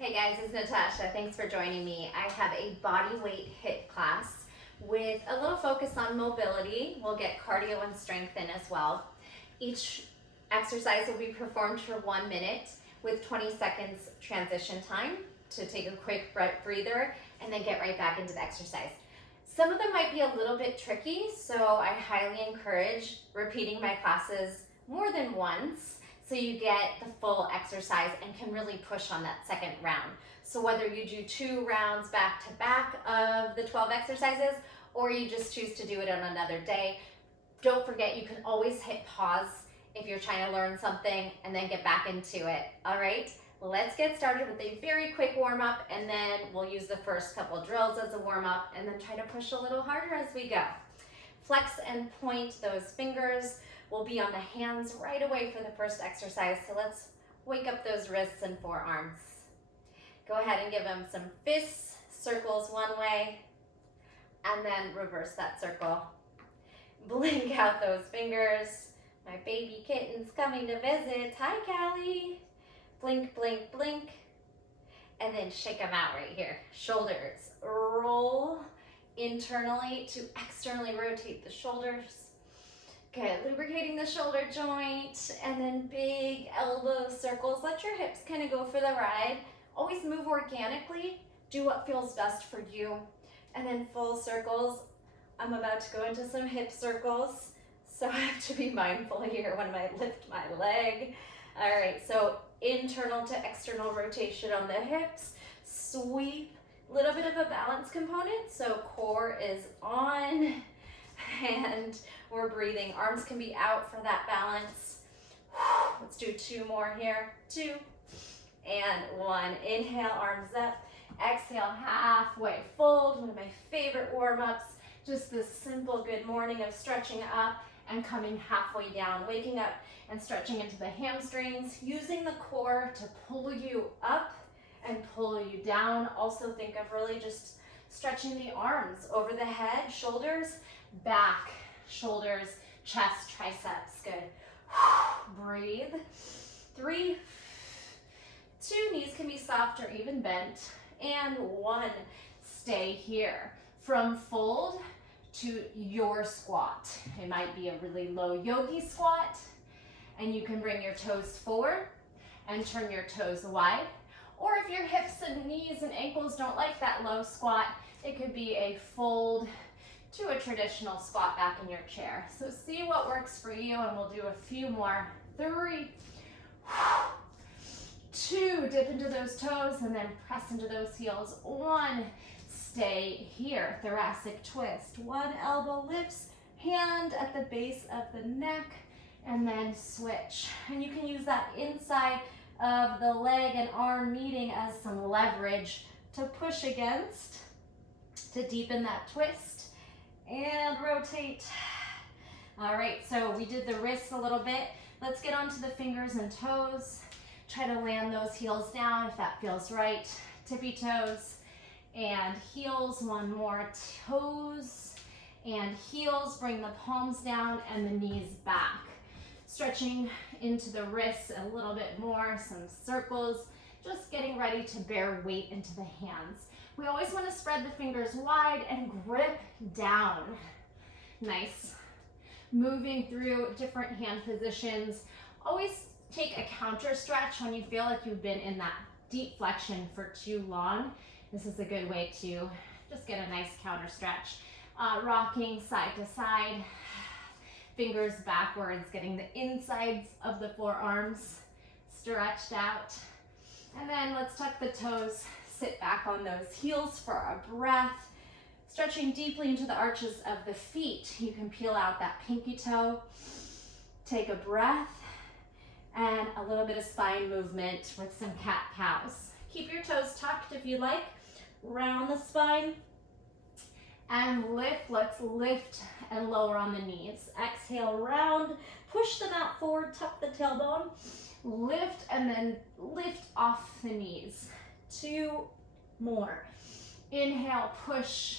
Hey guys, it's Natasha. Thanks for joining me. I have a Bodyweight Hiit class with a little focus on mobility. We'll get cardio and strength in as well. Each exercise will be performed for 1 minute with 20 seconds transition time to take a quick breather and then get right back into the exercise. Some of them might be a little bit tricky, so I highly encourage repeating my classes more than once so you get the full exercise and can really push on that second round. So whether you do 2 rounds back to back of the 12 exercises or you just choose to do it on another day, don't forget you can always hit pause if you're trying to learn something and then get back into it. All right, let's get started with a very quick warm up, and then we'll use the first couple drills as a warm up and then try to push a little harder as we go. Flex and point those fingers. We'll be on the hands right away for the first exercise, so let's wake up those wrists and forearms. Go ahead and give them some fists, circles one way, and then reverse that circle. Blink out those fingers. My baby kitten's coming to visit. Hi, Callie. Blink, blink, blink. And then shake them out right here. Shoulders roll internally to externally rotate the shoulders. Good, lubricating the shoulder joint, and then big elbow circles. Let your hips kind of go for the ride. Always move organically. Do what feels best for you. And then full circles. I'm about to go into some hip circles, so I have to be mindful here when I lift my leg. All right, so internal to external rotation on the hips. Sweep, a little bit of a balance component, so core is on, and we're breathing. Arms can be out for that balance. Let's do 2 more here. 2 and 1. Inhale, arms up. Exhale, halfway fold. One of my favorite warm-ups. Just this simple good morning of stretching up and coming halfway down. Waking up and stretching into the hamstrings. Using the core to pull you up and pull you down. Also think of really just stretching the arms over the head, shoulders, back, shoulders, chest, triceps. Good. Breathe. 3, 2, knees can be soft or even bent. And 1, stay here. From fold to your squat. It might be a really low yogi squat, and you can bring your toes forward and turn your toes wide. Or if your hips and knees and ankles don't like that low squat, it could be a fold to a traditional squat back in your chair. So see what works for you, and we'll do a few more. 3, 2, dip into those toes and then press into those heels. 1, stay here, thoracic twist. 1 elbow lifts, hand at the base of the neck, and then switch. And you can use that inside of the leg and arm meeting as some leverage to push against, to deepen that twist. And rotate. All right, so we did the wrists a little bit. Let's get onto the fingers and toes. Try to land those heels down if that feels right. Tippy toes and heels. 1 more. Toes and heels. Bring the palms down and the knees back. Stretching into the wrists a little bit more. Some circles. Just getting ready to bear weight into the hands. We always want to spread the fingers wide and grip down. Nice. Moving through different hand positions. Always take a counter stretch when you feel like you've been in that deep flexion for too long. This is a good way to just get a nice counter stretch. Rocking side to side, fingers backwards, getting the insides of the forearms stretched out. And then let's tuck the toes. Sit back on those heels for a breath. Stretching deeply into the arches of the feet. You can peel out that pinky toe. Take a breath and a little bit of spine movement with some cat-cows. Keep your toes tucked if you like. Round the spine and lift. Let's lift and lower on the knees. Exhale, round. Push the mat forward, tuck the tailbone. Lift and then lift off the knees. 2 more. Inhale, push,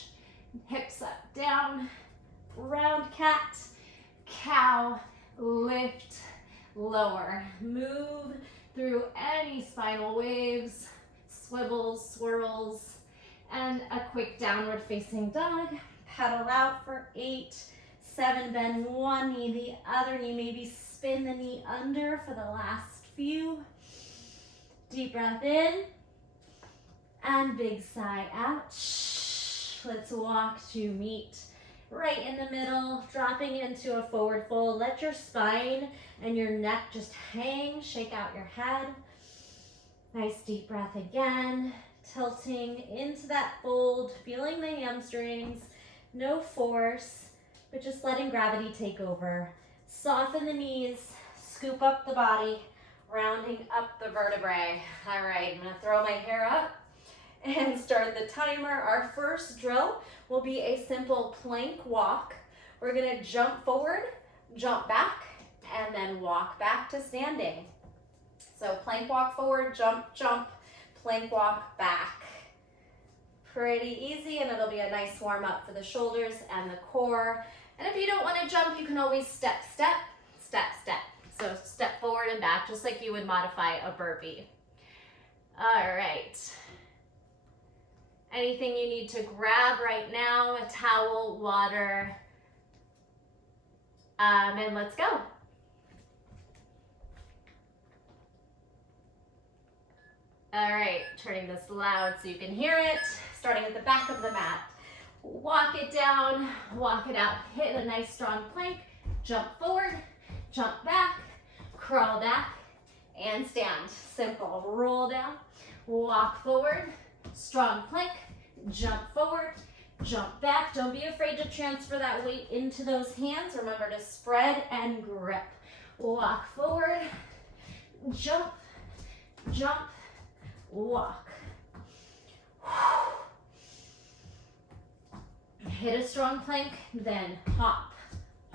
hips up, down, round cat, cow, lift, lower. Move through any spinal waves. swivels, swirls, and a quick downward facing dog. Pedal out for 8, 7, bend one knee, the other knee, maybe spin the knee under for the last few. Deep breath in, and big sigh out. Let's walk to meet right in the middle, dropping into a forward fold. Let your spine and your neck just hang, shake out your head. Nice deep breath again, tilting into that fold, feeling the hamstrings, no force, but just letting gravity take over. Soften the knees, scoop up the body, rounding up the vertebrae. All right, I'm gonna throw my hair up and start the timer. Our first drill will be a simple plank walk. We're gonna jump forward, jump back, and then walk back to standing. So plank walk forward, jump, jump, plank walk back. Pretty easy, and it'll be a nice warm up for the shoulders and the core. And if you don't want to jump, you can always step, step, step, step. So step forward and back, just like you would modify a burpee. All right. Anything you need to grab right now, a towel, water, and let's go. All right, turning this loud so you can hear it. Starting at the back of the mat. Walk it down, walk it out. Hit a nice strong plank. Jump forward, jump back, crawl back, and stand. Simple. Roll down, walk forward, strong plank, jump forward, jump back. Don't be afraid to transfer that weight into those hands. Remember to spread and grip. Walk forward, jump, jump, walk. Hit a strong plank, then hop,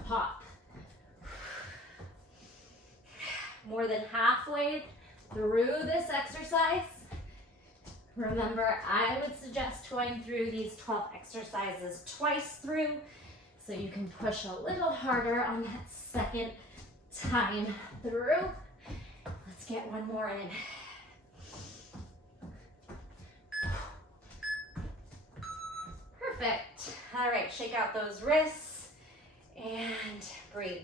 hop. More than halfway through this exercise. Remember, I would suggest going through these 12 exercises twice through so you can push a little harder on that second time through. Let's get one more in. Perfect. All right, shake out those wrists and breathe.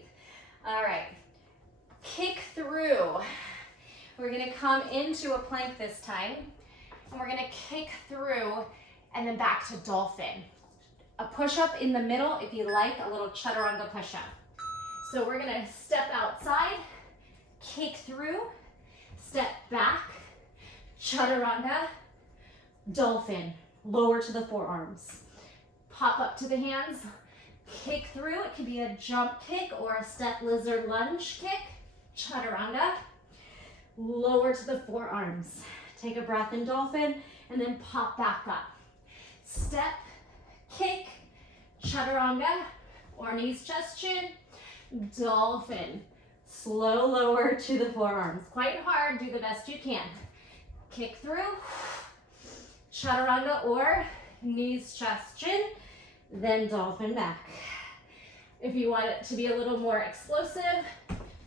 All right, kick through. We're gonna come into a plank this time, and we're gonna kick through and then back to dolphin. A push-up in the middle if you like, a little chaturanga push-up. So we're gonna step outside, kick through, step back, chaturanga, dolphin, lower to the forearms. Pop up to the hands, kick through. It could be a jump kick or a step lizard lunge kick, chaturanga, lower to the forearms. Take a breath in dolphin and then pop back up. Step, kick, chaturanga, or knees, chest, chin, dolphin. Slow lower to the forearms. Quite hard, do the best you can. Kick through, chaturanga or knees, chest, chin, then dolphin back. If you want it to be a little more explosive,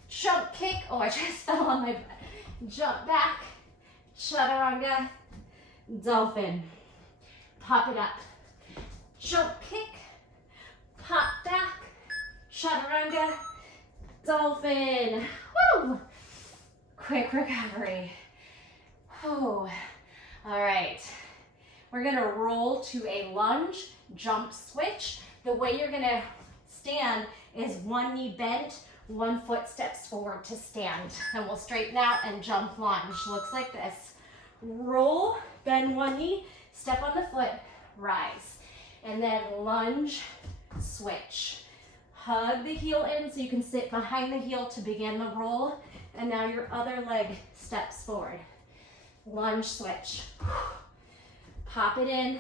jump kick. Oh, I just fell on my butt. Jump back, chaturanga, dolphin. Pop it up. Jump kick, pop back, chaturanga, dolphin. Woo! Quick recovery. Oh, all right. We're gonna roll to a lunge, jump switch. The way you're gonna stand is one knee bent, one foot steps forward to stand. And we'll straighten out and jump lunge. Looks like this. Roll, bend one knee, step on the foot, rise. And then lunge, switch. Hug the heel in so you can sit behind the heel to begin the roll. And now your other leg steps forward. Lunge, switch. Pop it in,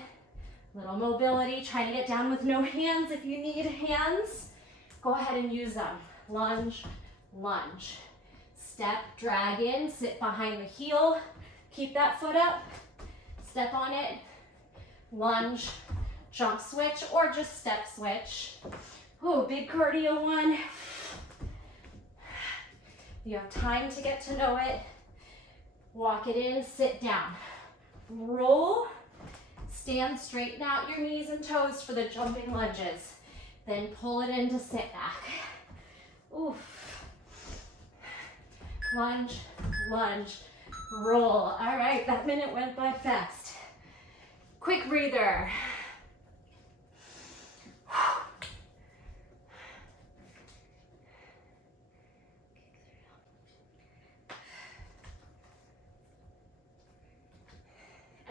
little mobility. Try to get down with no hands. If you need hands, go ahead and use them. Lunge, lunge. Step, drag in, sit behind the heel. Keep that foot up, step on it. Lunge, jump switch, or just step switch. Oh, big cardio one. You have time to get to know it. Walk it in, sit down. roll, stand, straighten out your knees and toes for the jumping lunges. Then pull it into sit back. Oof. Lunge, lunge, roll. All right, that minute went by fast. Quick breather.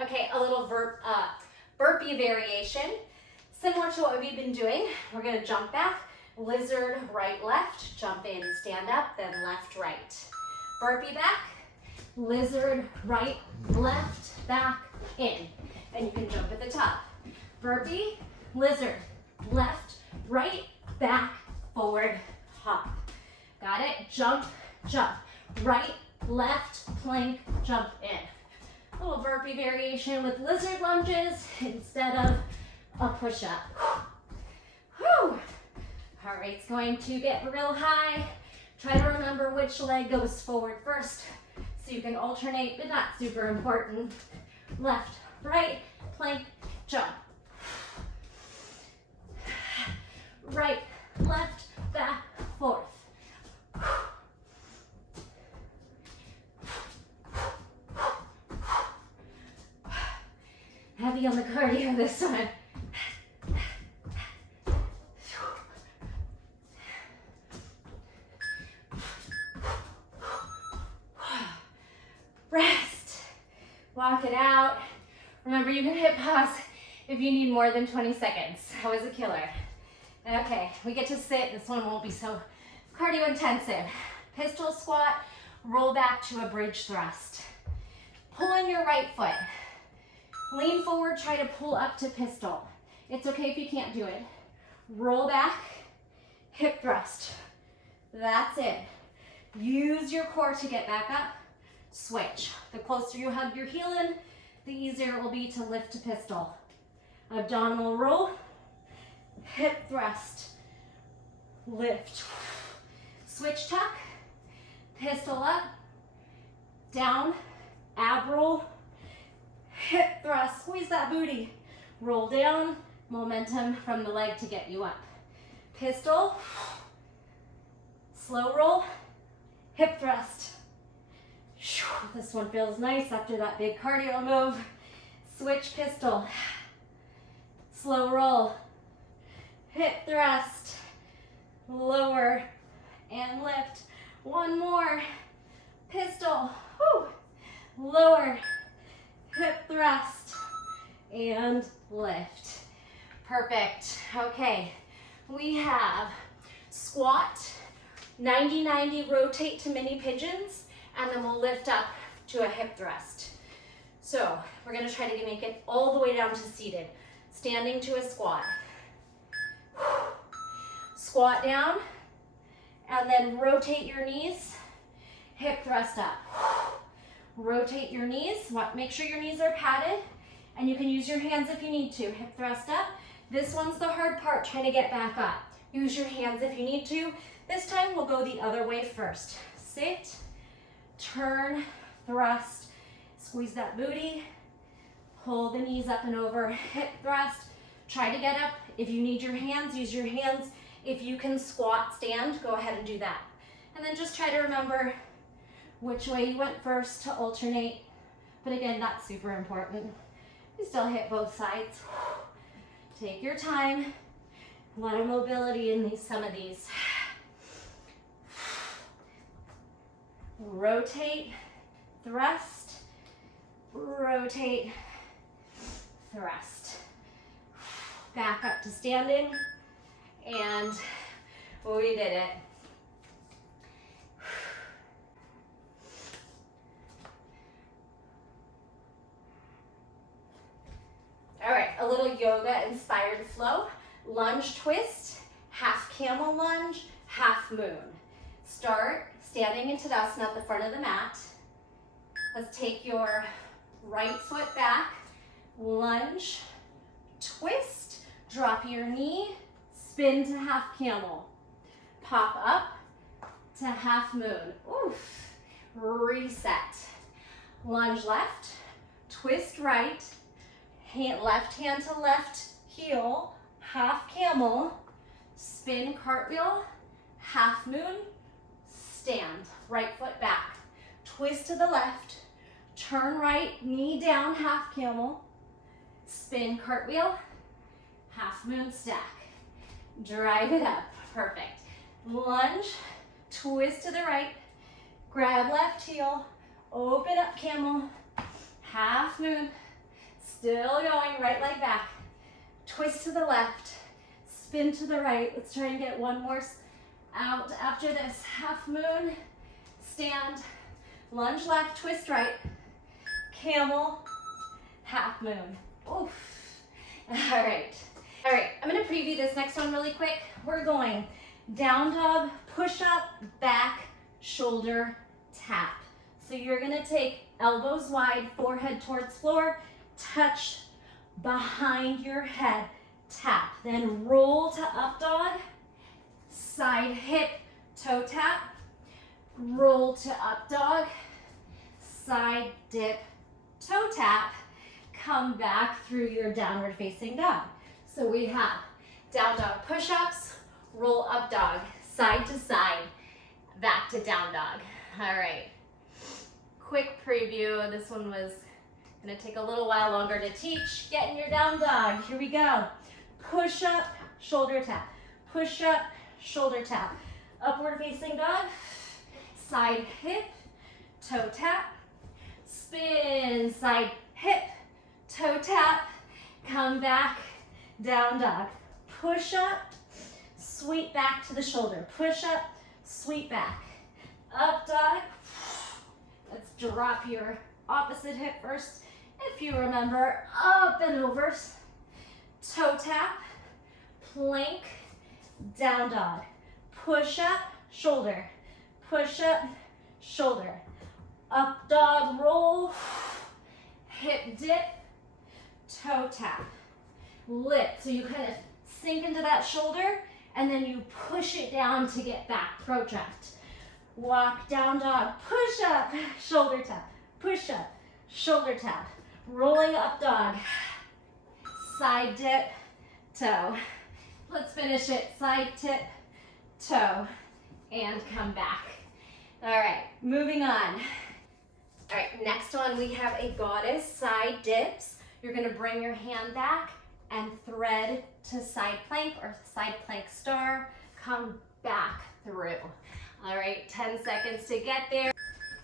Okay, a little burpee variation. Similar to what we've been doing, we're gonna jump back, lizard, right, left, jump in, stand up, then left, right. Burpee back, lizard, right, left, back, in. And you can jump at the top. Burpee, lizard, left, right, back, forward, hop. Got it? Jump, jump. Right, left, plank, jump in. A little burpee variation with lizard lunges instead of a push-up. Whew. Heart rate's going to get real high. Try to remember which leg goes forward first so you can alternate, but not super important. Left, right, plank, jump. Right, left, back, forth. Heavy on the cardio this one. Rest. Walk it out. Remember, you can hit pause if you need more than 20 seconds. That was a killer. Okay, we get to sit. This one won't be so cardio intensive. Pistol squat, roll back to a bridge thrust. Pull in your right foot. Lean forward, try to pull up to pistol. It's okay if you can't do it. Roll back, hip thrust. That's it. Use your core to get back up. Switch. The closer you hug your heel in, the easier it will be to lift to pistol. Abdominal roll, hip thrust, lift. Switch tuck, pistol up, down, ab roll, hip thrust, squeeze that booty. Roll down, momentum from the leg to get you up. Pistol, slow roll, hip thrust. This one feels nice after that big cardio move. Switch pistol, slow roll, hip thrust, lower and lift. One more, pistol, whew. Lower, hip thrust, and lift. Perfect. Okay, we have squat, 90-90 rotate to mini pigeons, and then we'll lift up to a hip thrust. So we're gonna try to make it all the way down to seated. Standing to a squat. Squat down, and then rotate your knees, hip thrust up. Rotate your knees, make sure your knees are padded, and you can use your hands if you need to. Hip thrust up. This one's the hard part, trying to get back up. Use your hands if you need to. This time we'll go the other way first. Sit, turn, thrust, squeeze that booty, pull the knees up and over, hip thrust. Try to get up. If you need your hands, use your hands. If you can squat, stand, go ahead and do that. And then just try to remember which way you went first to alternate. But again, not super important. You still hit both sides. Take your time. A lot of mobility in some of these. Rotate, thrust, rotate, thrust. Back up to standing, and we did it. All right, a little yoga inspired flow. Lunge twist, half camel lunge, half moon. Start standing in Tadasana at the front of the mat. Let's take your right foot back, lunge, twist, drop your knee, spin to half camel. Pop up to half moon. Oof. Reset. Lunge left, twist right, left hand to left heel, half camel, spin cartwheel, half moon, stand, right foot back, twist to the left, turn right, knee down, half camel, spin cartwheel, half moon stack, drive it up, perfect. Lunge, twist to the right, grab left heel, open up camel, half moon, still going, right leg back, twist to the left, spin to the right. Let's try and get one more out after this. Half moon, stand, lunge left, twist right, camel, half moon. Oof. All right, I'm gonna preview this next one really quick. We're going down dog, push up, back, shoulder, tap. So you're gonna take elbows wide, forehead towards floor, touch behind your head, tap. Then roll to up dog, side hip, toe tap, roll to up dog, side dip, toe tap, come back through your downward facing dog. So we have down dog push-ups, roll up dog, side to side, back to down dog. All right, quick preview. This one was gonna take a little while longer to teach. Get in your down dog, here we go. Push up, shoulder tap, push up, shoulder tap. Upward facing dog, side hip, toe tap, spin, side hip, toe tap, come back, down dog. Push up, sweep back to the shoulder. Push up, sweep back. Up dog. Let's drop your opposite hip first. If you remember, up and overs. Toe tap, plank, down dog. Push up, shoulder. Push up, shoulder. Up dog, roll. Hip dip, toe tap. Lift, so you kind of sink into that shoulder and then you push it down to get back, protract. Walk down dog, push up, shoulder tap, push up, shoulder tap. Rolling up dog, side dip, toe. Let's finish it, side tip, toe, and come back. All right, moving on. All right, next one we have a goddess side dips. You're gonna bring your hand back and thread to side plank or side plank star. Come back through. All right, 10 seconds to get there.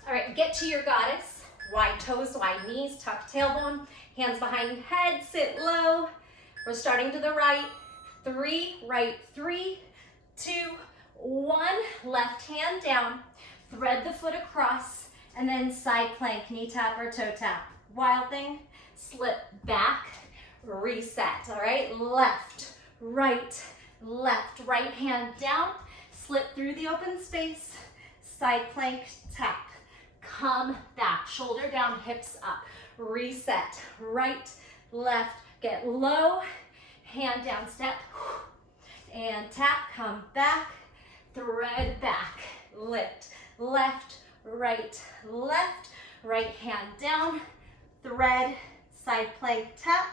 All right, get to your goddess. Wide toes, wide knees, tuck tailbone, hands behind head, sit low. We're starting to the right. 3, right, 3, 2, 1. Left hand down, thread the foot across, and then side plank, knee tap or toe tap. Wild thing, slip back, reset, all right? Left, right hand down, slip through the open space, side plank, tap. Come back, shoulder down, hips up. Reset, right, left, get low, hand down, step, and tap, come back, thread back, lift, left, right hand down, thread, side plank, tap,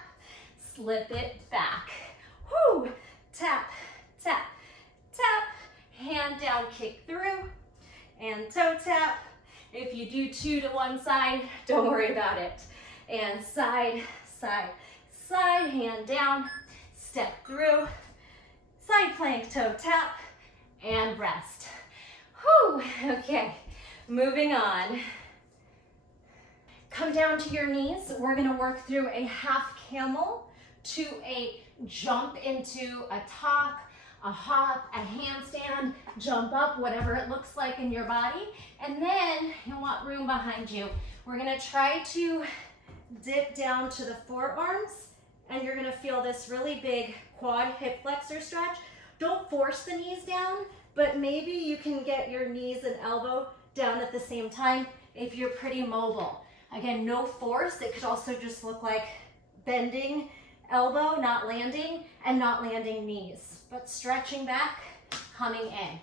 slip it back. Whoo, tap, tap, tap, hand down, kick through, and toe tap. If you do 2 to one side, don't worry about it. And side, side, side, hand down, step through, side plank, toe tap, and rest. Whew, okay, moving on. Come down to your knees. We're gonna work through a half camel to a jump into a talk, a hop, a handstand, jump up, whatever it looks like in your body. And then you want room behind you. We're gonna try to dip down to the forearms, and you're gonna feel this really big quad hip flexor stretch. Don't force the knees down, but maybe you can get your knees and elbow down at the same time if you're pretty mobile. Again, no force. It could also just look like bending elbow, not landing, and not landing knees, but stretching back, coming in.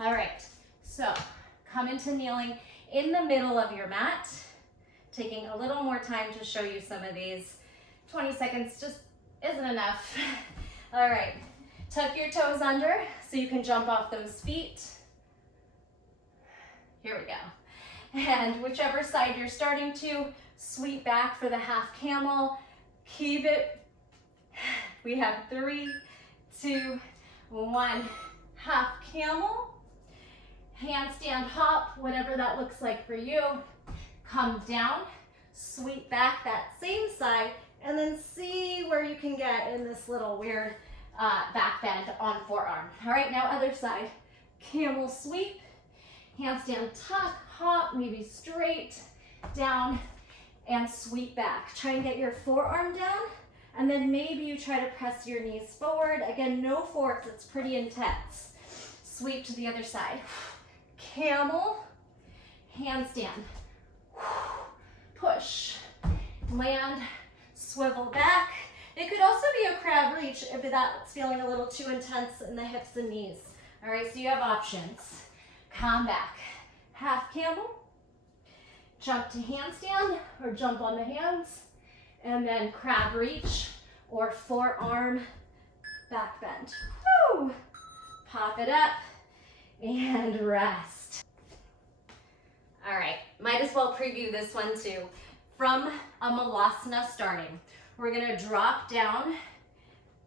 All right, so come into kneeling in the middle of your mat. taking a little more time to show you some of these. 20 seconds just isn't enough. All right, tuck your toes under so you can jump off those feet. Here we go. And whichever side you're starting to, sweep back for the half camel. Keep it. We have 3, 2, 1. Half camel. Handstand hop, whatever that looks like for you. Come down, sweep back that same side, and then see where you can get in this little weird back bend on forearm. All right, now other side. Camel sweep, handstand tuck, hop, maybe straight, down, and sweep back. Try and get your forearm down, and then maybe you try to press your knees forward. Again, no force, it's pretty intense. Sweep to the other side. Camel, handstand, push, land, swivel back. It could also be a crab reach if that's feeling a little too intense in the hips and knees. All right, so you have options. Come back. Half camel, jump to handstand or jump on the hands, and then crab reach or forearm back bend. Woo! Pop it up and rest. All right, might as well preview this one too. From a Malasana starting, we're gonna drop down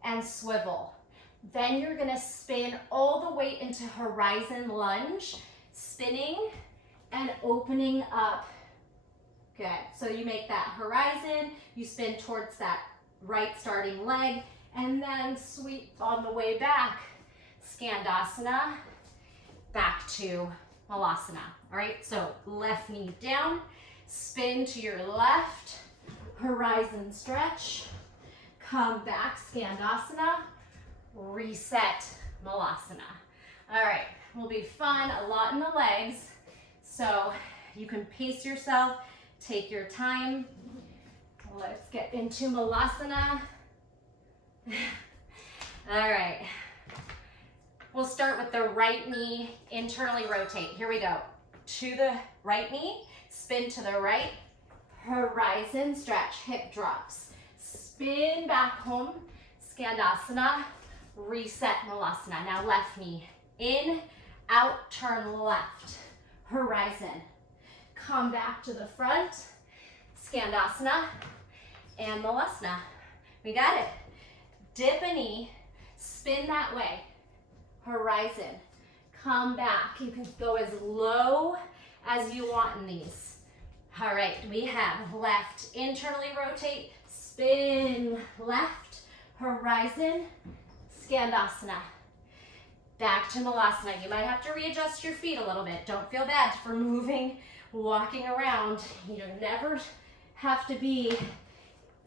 and swivel. Then you're gonna spin all the way into horizon lunge, spinning and opening up. Good, so you make that horizon, you spin towards that right starting leg, and then sweep on the way back, Skandasana, back to Malasana. All right, so left knee down, spin to your left, horizon stretch, come back, Skandasana, reset, Malasana. All right, will be fun, a lot in the legs, so you can pace yourself, take your time. Let's get into Malasana. All right, we'll start with the right knee, internally rotate. Here we go. To the right knee, spin to the right, horizon stretch, hip drops. Spin back home, Skandasana, reset Malasana. Now left knee, in, out, turn left, horizon. Come back to the front, Skandasana, and Malasana. We got it. Dip a knee, spin that way, horizon. Come back. You can go as low as you want in these. All right, we have left, internally rotate, spin left, horizon, Skandasana. Back to Malasana. You might have to readjust your feet a little bit. Don't feel bad for moving, walking around. You never have to be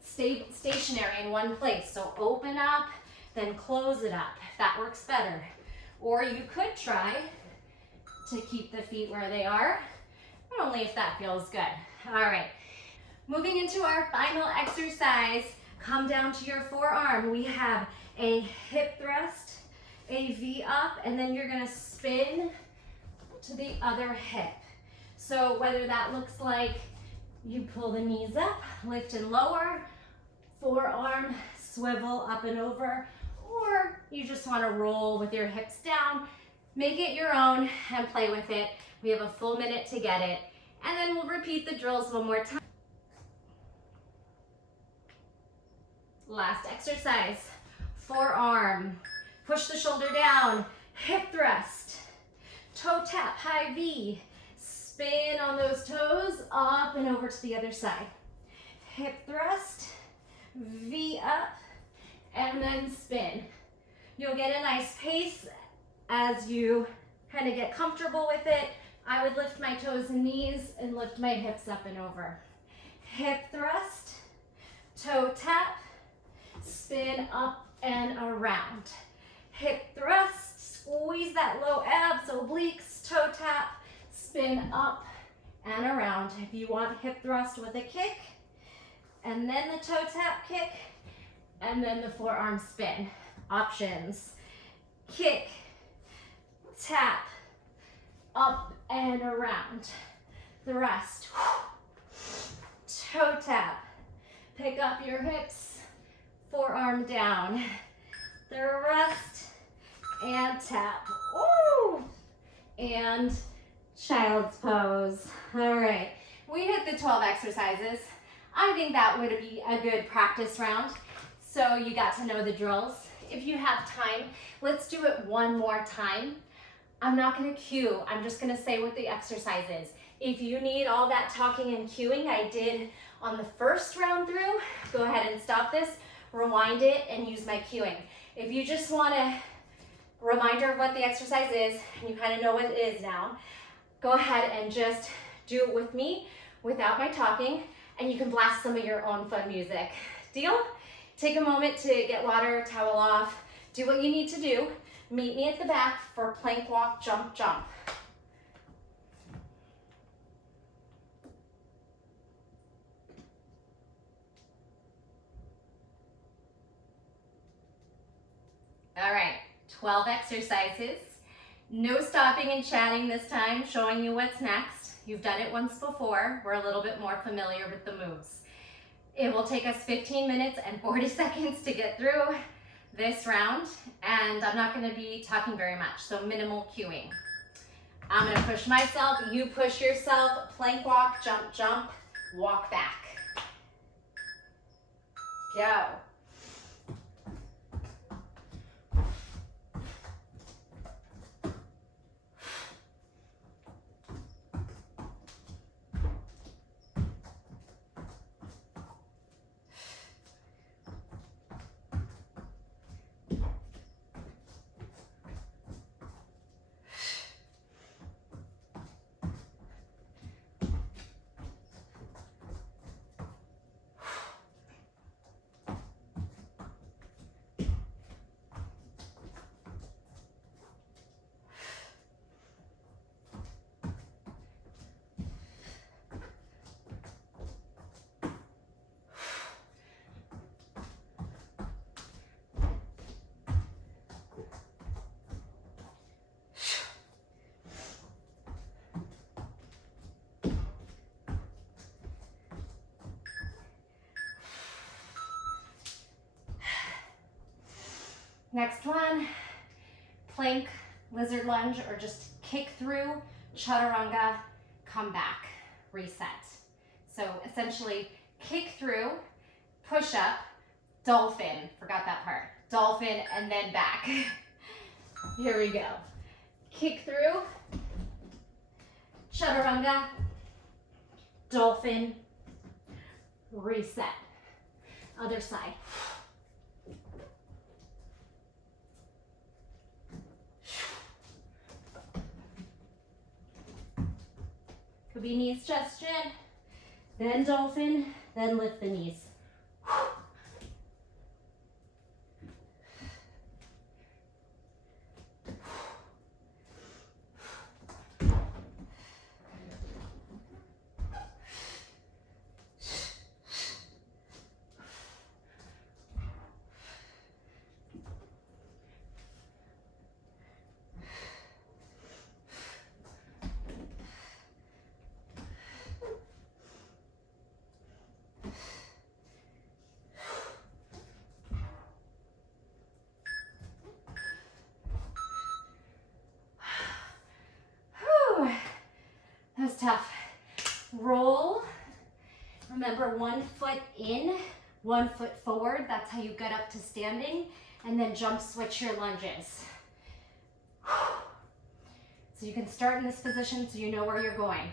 stationary in one place. So open up, then close it up if that works better. Or you could try to keep the feet where they are, but only if that feels good. All right, moving into our final exercise, come down to your forearm. We have a hip thrust, a V-up, and then you're gonna spin to the other hip. So whether that looks like you pull the knees up, lift and lower, forearm, swivel up and over, or you just wanna roll with your hips down, make it your own and play with it. We have a full minute to get it, and then we'll repeat the drills one more time. Last exercise, forearm, push the shoulder down, hip thrust, toe tap, high V, spin on those toes, up and over to the other side. Hip thrust, V up, and then spin. You'll get a nice pace as you kind of get comfortable with it. I would lift my toes and knees and lift my hips up and over. Hip thrust, toe tap, spin up and around. Hip thrust, squeeze that low abs, obliques, toe tap, spin up and around. If you want hip thrust with a kick, and then the toe tap kick, and then the forearm spin. Options, kick, tap, up and around. Thrust, toe tap. Pick up your hips, forearm down. The rest, and tap. Ooh! And child's pose. All right, we hit the 12 exercises. I think that would be a good practice round. So you got to know the drills. If you have time, let's do it one more time. I'm not gonna cue, I'm just gonna say what the exercise is. If you need all that talking and cueing I did on the first round through, go ahead and stop this, rewind it, and use my cueing. If you just want a reminder of what the exercise is, and you kind of know what it is now, go ahead and just do it with me without my talking, and you can blast some of your own fun music. Deal? Take a moment to get water, towel off, do what you need to do. Meet me at the back for plank walk, jump, jump. All right, 12 exercises. No stopping and chatting this time, showing you what's next. You've done it once before. We're a little bit more familiar with the moves. It will take us 15 minutes and 40 seconds to get through this round, and I'm not going to be talking very much, so minimal cueing. I'm going to push myself, you push yourself, plank walk, jump, jump, walk back. Go. Next one, plank, lizard lunge, or just kick through, chaturanga, come back, reset. So essentially kick through, push up, dolphin, forgot that part, dolphin, and then back. Here we go. Kick through, chaturanga, dolphin, reset. Other side. Could be knees, chest, chin, then dolphin, then lift the knees. That was tough. Roll. Remember, 1 foot in, 1 foot forward. That's how you get up to standing. And then jump switch your lunges. So you can start in this position so you know where you're going.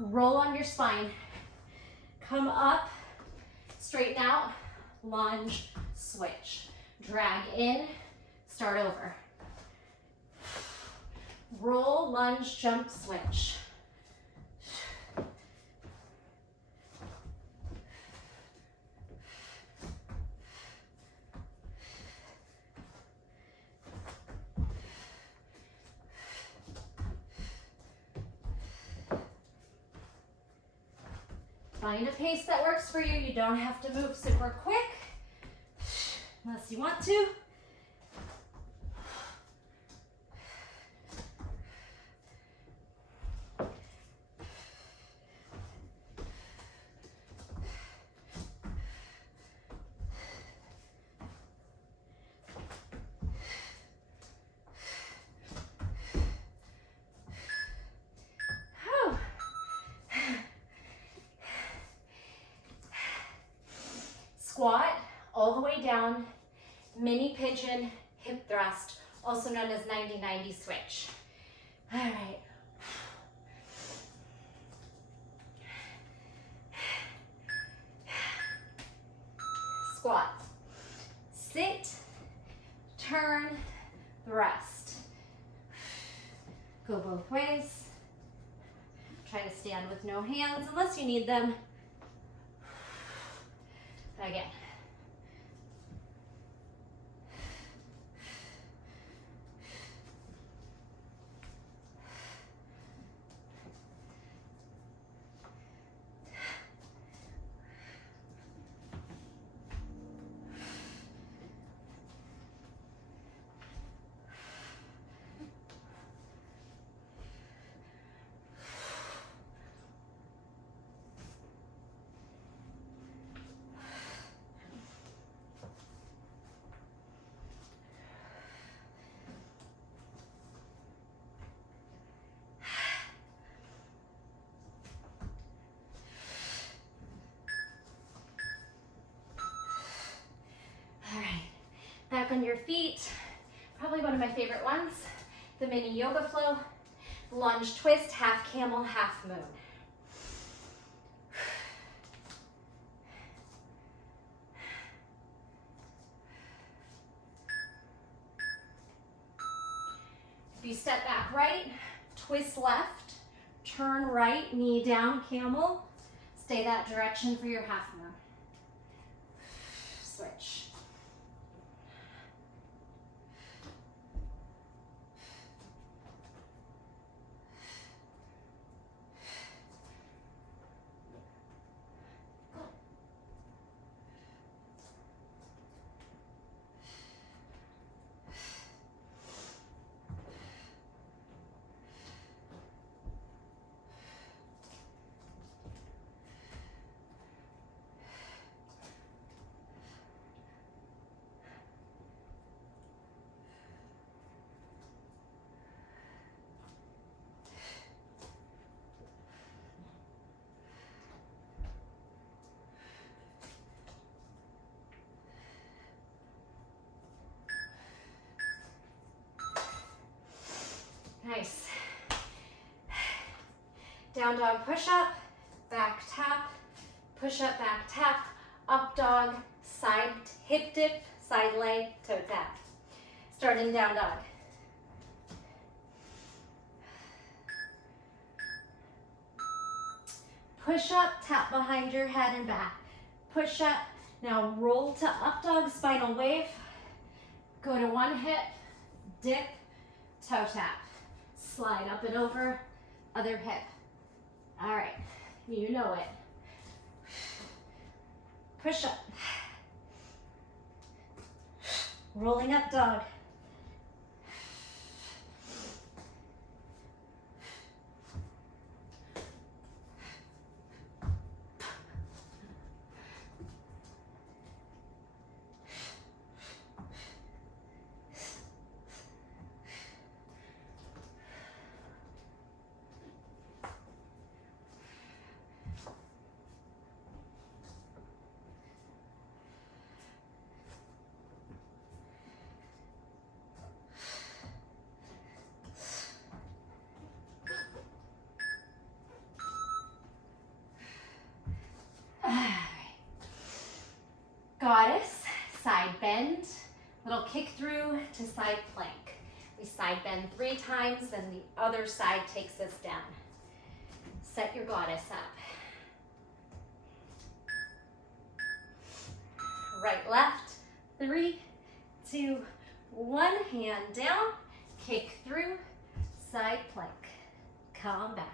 Roll on your spine. Come up, straighten out, lunge, switch. Drag in, start over. Roll, lunge, jump, switch. Find a pace that works for you. You don't have to move super quick unless you want to. Squat all the way down, mini pigeon, hip thrust, also known as 90-90 switch. All right. Squat. Sit, turn, thrust. Go both ways. Try to stand with no hands unless you need them. Again. Back on your feet, probably one of my favorite ones, the mini yoga flow, lunge twist, half camel, half moon. If you step back right, twist left, turn right, knee down, camel, stay that direction for your half moon. Switch. Nice. Down dog push-up, back tap, push-up, back tap, up dog, side hip dip, side leg, toe tap. Start in down dog. Push up, tap behind your head and back. Push up, now roll to up dog, spinal wave. Go to one hip, dip, toe tap. Slide up and over, other hip. All right, you know it. Push up. Rolling up dog. Goddess, side bend, little kick through to side plank. We side bend 3 times, then the other side takes us down. Set your goddess up. Right, left, 3, 2, 1, hand down, kick through, side plank. Come back.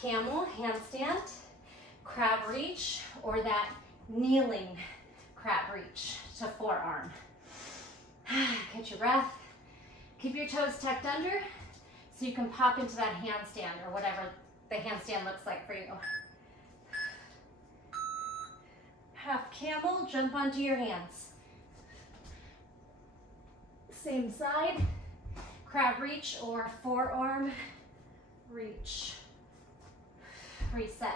camel, handstand, crab reach, or that kneeling crab reach to forearm. Catch your breath. Keep your toes tucked under so you can pop into that handstand or whatever the handstand looks like for you. Half camel, jump onto your hands. Same side, crab reach or forearm reach. Reset.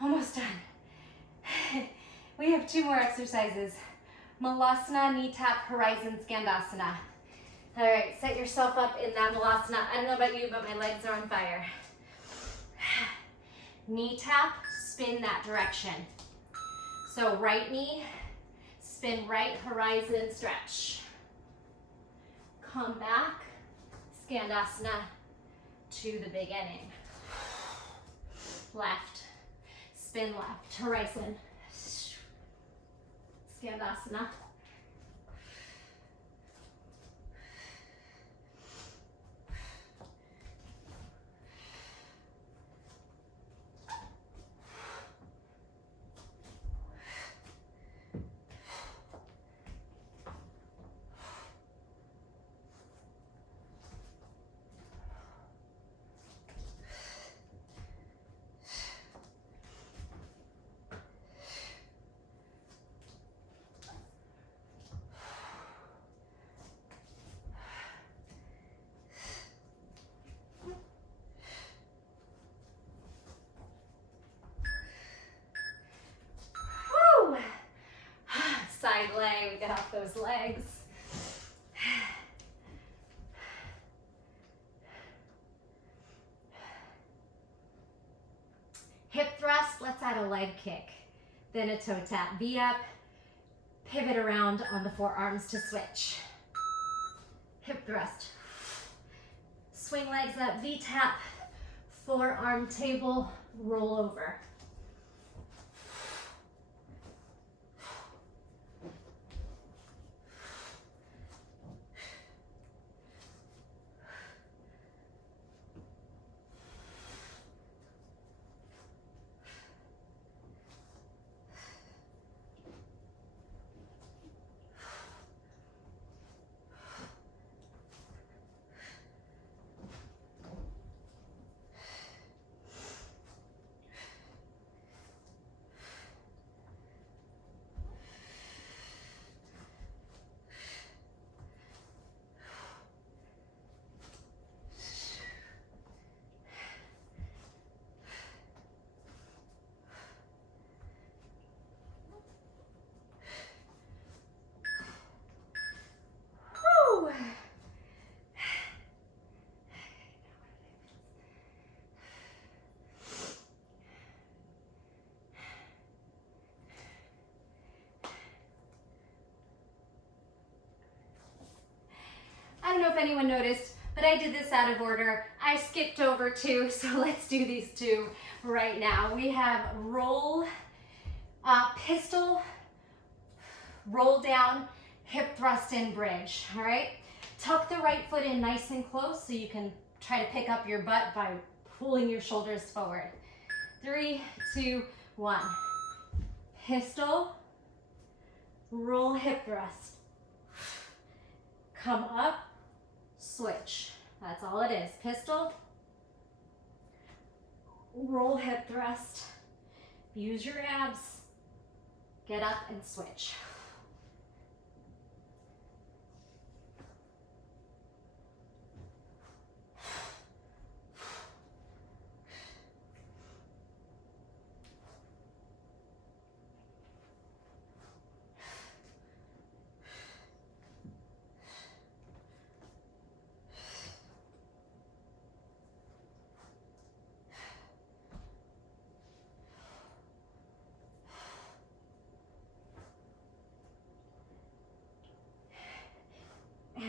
Almost done. We have 2 more exercises. Malasana, knee tap, horizon, skandasana. All right, set yourself up in that Malasana. I don't know about you, but my legs are on fire. Knee tap, spin that direction. So right knee, spin right, horizon, stretch. Come back, skandasana to the beginning. Left, spin left, horizon, skandasana. Side leg, get off those legs. Hip thrust, let's add a leg kick. Then a toe tap, V-up, pivot around on the forearms to switch. Hip thrust. Swing legs up, V-tap, forearm table, roll over. I don't know if anyone noticed, but I did this out of order. I skipped over 2, so let's do these 2 right now. We have roll, pistol, roll down, hip thrust in, bridge, all right? Tuck the right foot in nice and close so you can try to pick up your butt by pulling your shoulders forward. 3, 2, 1. Pistol, roll, hip thrust. Come up, switch. That's all it is. Pistol, roll, hip thrust. Use your abs. Get up and switch.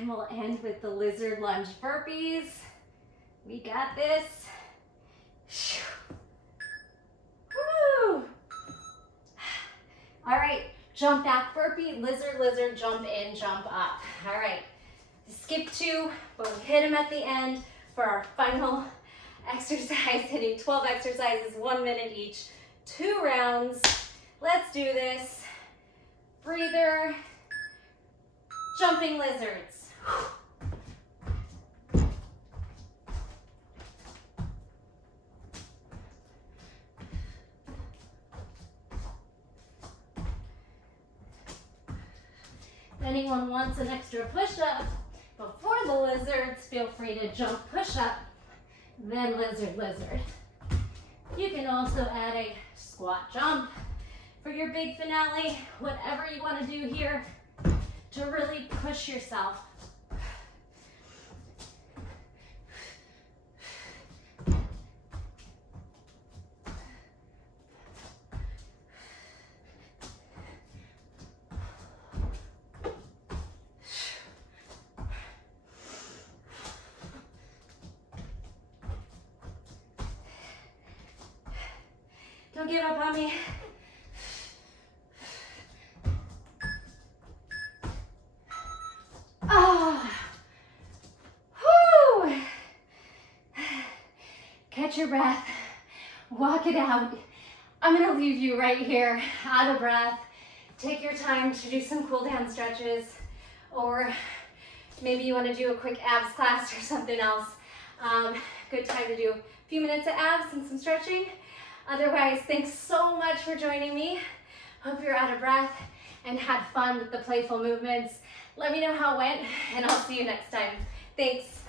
And we'll end with the lizard lunge burpees. We got this. Woo! All right, jump back burpee, lizard, lizard, jump in, jump up. All right, skip 2, but we hit them at the end for our final exercise, hitting 12 exercises, 1 minute each, 2 rounds. Let's do this. Breather, jumping lizards. If anyone wants an extra push-up before the lizards, feel free to jump push-up, then lizard, lizard. You can also add a squat jump for your big finale, whatever you want to do here to really push yourself. Don't give up on me. Oh, whew. Catch your breath, walk it out. I'm gonna leave you right here, out of breath. Take your time to do some cool down stretches, or maybe you wanna do a quick abs class or something else. Good time to do a few minutes of abs and some stretching. Otherwise, thanks so much for joining me. Hope you're out of breath and had fun with the playful movements. Let me know how it went, and I'll see you next time. Thanks.